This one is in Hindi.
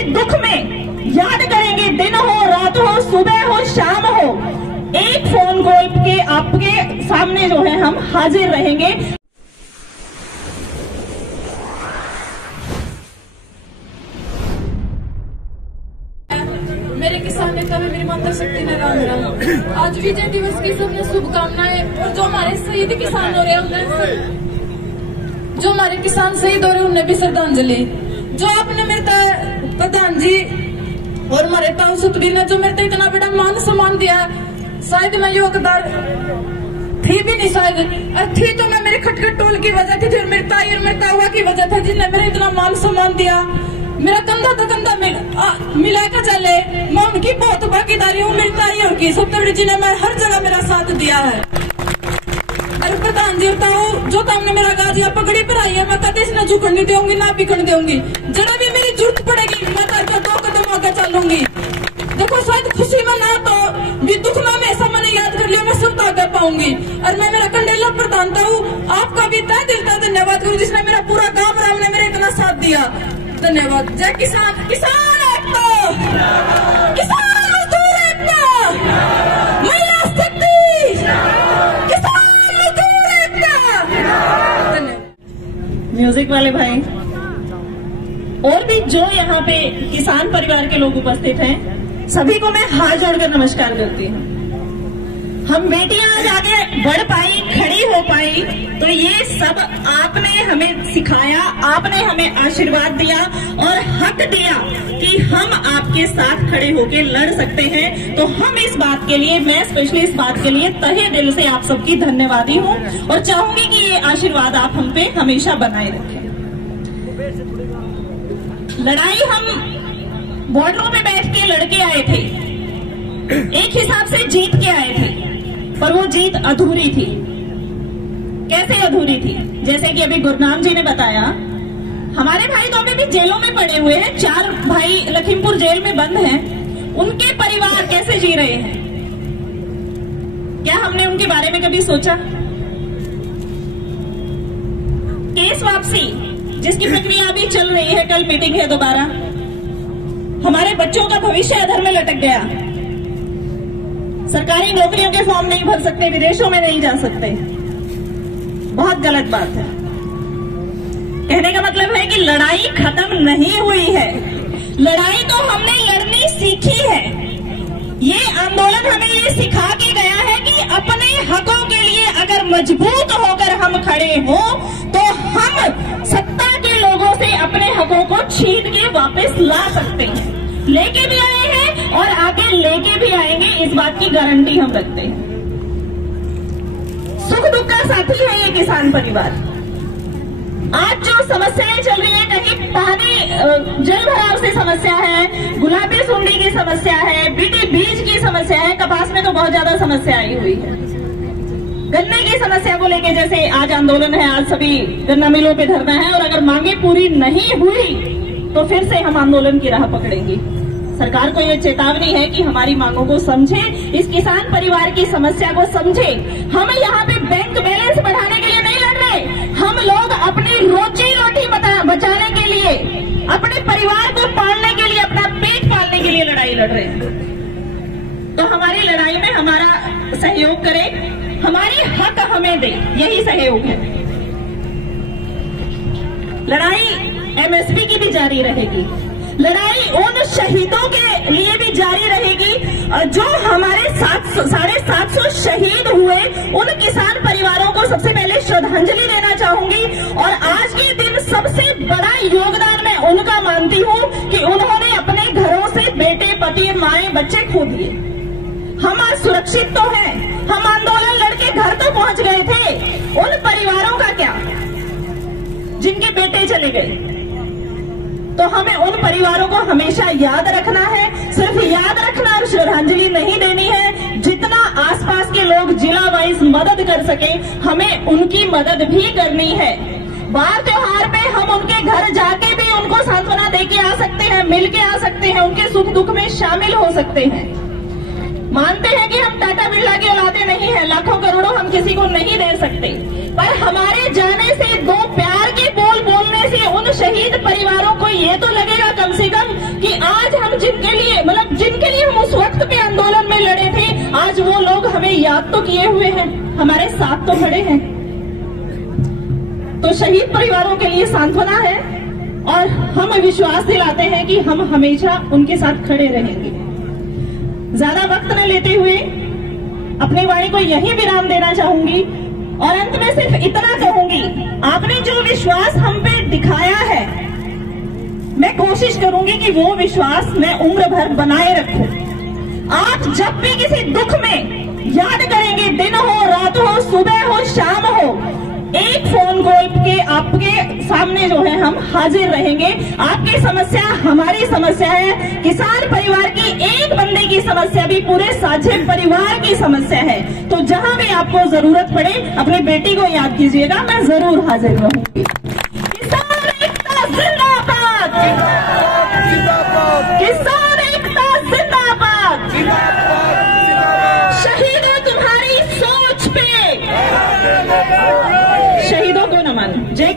भी दुख में याद करेंगे, दिन हो रात हो सुबह हो शाम हो, एक फोन कॉल के आपके सामने जो है हम हाजिर रहेंगे। मेरे किसान नेता में मेरी माता शक्ति नारायण, आज विजय दिवस की सबने शुभकामनाएं। और जो हमारे शहीद किसान हो रहे हैं उन्हें, जो हमारे किसान शहीद हो रहे हैं उन्हें भी श्रद्धांजलि। जो आपने मेरे प्रधान जी और हमारे टाउन सुतवीर ने जो मेरे इतना बड़ा मान सम्मान दिया, शायद मैं योगदार थी भी नहीं, शायद थी तो मैं मेरे खटखट टोल की वजह थी, जो मेरे ताई और मेरे तावा की वजह था, जिसने मेरे इतना मान सम्मान दिया। मेरा कंधा तो कंधा मिला कर चले, मैं उनकी बहुत भागीदारी हूँ, मेरी ताई उनकी सबसे बड़ी, जिन्हें मैं हर जगह मेरा साथ दिया है। अरे प्रधान जी बताओ, जो तुमने मेरा गाजिया पगड़ी पर आई है, मैं कभी इसने झुकन नहीं दूंगी ना बिकन दूंगी। जरा भी मेरी जरूरत पड़ेगी मैं ताकि 2 कदम आगे चलूंगी। देखो शायद खुशी में ना तो भी दुख में हमेशा मैंने याद कर लिया, मैं सब आगे पाऊंगी। और मैं मेरा कंडेला प्रधानता हूँ, आपका भी तय दिल का धन्यवाद करूँ, जिसने मेरा पूरा गांव राम ने मेरा इतना साथ दिया। धन्यवाद। जय किसान, किसान एकता, किसान मजदूर एकता, महिला शक्ति, किसान मजदूर एकता। धन्यवाद। म्यूजिक वाले भाई और भी जो यहाँ पे किसान परिवार के लोग उपस्थित हैं, सभी को मैं हाथ जोड़कर नमस्कार करती हूँ। हम बेटियां आज आगे बढ़ पाई, खड़ी हो पाई, तो ये सब आपने हमें सिखाया, आपने हमें आशीर्वाद दिया और हक दिया कि हम आपके साथ खड़े होकर लड़ सकते हैं। तो हम इस बात के लिए, मैं स्पेशली इस बात के लिए तहे दिल से आप सबकी धन्यवादी हूँ और चाहूंगी कि ये आशीर्वाद आप हम पे हमेशा बनाए रखें। लड़ाई हम बॉर्डरों पे बैठ के लड़के आए थे, एक हिसाब से जीत के आए थे, पर वो जीत अधूरी थी। कैसे अधूरी थी? जैसे कि अभी गुरनाम जी ने बताया, हमारे भाई तो अभी भी जेलों में पड़े हुए हैं, 4 भाई लखीमपुर जेल में बंद हैं। उनके परिवार कैसे जी रहे हैं? क्या हमने उनके बारे में कभी सोचा? केस वापसी जिसकी प्रक्रिया अभी चल रही है, कल मीटिंग है दोबारा। हमारे बच्चों का भविष्य अधर में लटक गया, सरकारी नौकरियों के फॉर्म नहीं भर सकते, विदेशों में नहीं जा सकते। बहुत गलत बात है। कहने का मतलब है कि लड़ाई खत्म नहीं हुई है, लड़ाई तो हमने लड़नी सीखी है। ये आंदोलन हमें ये सिखा के गया है कि अपने हकों के लिए अगर मजबूत होकर हम खड़े हों तो हम सत्ता के लोगों से अपने हकों को छीन के वापस ला सकते हैं। लेके भी आए हैं और आगे लेके भी आएंगे, इस बात की गारंटी हम रखते हैं। सुख दुख का साथी है ये किसान परिवार। आज जो समस्याएं चल रही है, कहीं पानी जल भराव से समस्या है, गुलाबी सुंडी की समस्या है, बीटी बीज की समस्या है, कपास में तो बहुत ज्यादा समस्या आई हुई है। गन्ने की समस्या को लेके जैसे आज आंदोलन है, आज सभी गन्ना मिलों पे धरना है और अगर मांगे पूरी नहीं हुई तो फिर से हम आंदोलन की राह पकड़ेंगे। सरकार को यह चेतावनी है कि हमारी मांगों को समझे, इस किसान परिवार की समस्या को समझे। हम यहाँ पे बैंक बैलेंस बढ़ाने के लिए नहीं लड़ रहे, हम लोग अपनी रोजी रोटी बचाने के लिए, अपने परिवार को पालने के लिए, अपना पेट पालने के लिए लड़ाई लड़ रहे हैं। तो हमारी लड़ाई में हमारा सहयोग करे, हमारी हक हमें दे, यही सहयोग है। लड़ाई एमएसपी की भी जारी रहेगी, लड़ाई उन शहीदों के लिए भी जारी रहेगी जो हमारे 750 शहीद हुए। उन किसान परिवारों को सबसे पहले श्रद्धांजलि देना चाहूंगी और आज के दिन सबसे बड़ा योगदान मैं उनका मानती हूं कि उन्होंने अपने घरों से बेटे, पति, माए, बच्चे खो दिए। हम आज सुरक्षित तो हैं, हम आंदोलन लड़के घर तो पहुंच गए थे, उन परिवारों का क्या जिनके बेटे चले गए? तो हमें उन परिवारों को हमेशा याद रखना है, सिर्फ याद रखना और श्रद्धांजलि नहीं देनी है। जितना आसपास के लोग जिला वाइज मदद कर सके, हमें उनकी मदद भी करनी है। बार त्योहार पे हम उनके घर जाके भी उनको सांत्वना दे के आ सकते हैं, मिल के आ सकते हैं, उनके सुख दुख में शामिल हो सकते हैं। मानते हैं कि हम टाटा बिरला की औलादे नहीं है, लाखों करोड़ों हम किसी को नहीं दे सकते, पर हमारे जाने से, दो प्यार के बोल बोलने से उन शहीद परिवारों को ये तो लगेगा कम से कम कि आज हम जिनके लिए हम उस वक्त पे आंदोलन में लड़े थे, आज वो लोग हमें याद तो किए हुए हैं, हमारे साथ तो खड़े हैं। तो शहीद परिवारों के लिए सांत्वना है और हम विश्वास दिलाते हैं कि हम हमेशा उनके साथ खड़े रहेंगे। ज्यादा वक्त न लेते हुए अपनी वाणी को यहीं विराम देना चाहूंगी और अंत में सिर्फ इतना कहूंगी, आपने जो विश्वास हम पे दिखाया है, मैं कोशिश करूंगी कि वो विश्वास मैं उम्र भर बनाए रखूं। आप जब भी किसी दुख में याद करेंगे, दिन हो, रात हो, सुबह हो, शाम हो, एक फोन कॉल के आपके सामने जो है हम हाजिर रहेंगे। आपकी समस्या हमारी समस्या है, किसान परिवार की एक बंदे की समस्या भी पूरे साझे परिवार की समस्या है। तो जहां भी आपको जरूरत पड़े अपनी बेटी को याद कीजिएगा, मैं जरूर हाजिर रहूंगी। किसान एकता जिंदाबाद, किसान एकता जिंदाबाद, शहीदों तुम्हारी सोच पे, शहीदों को नमन। जय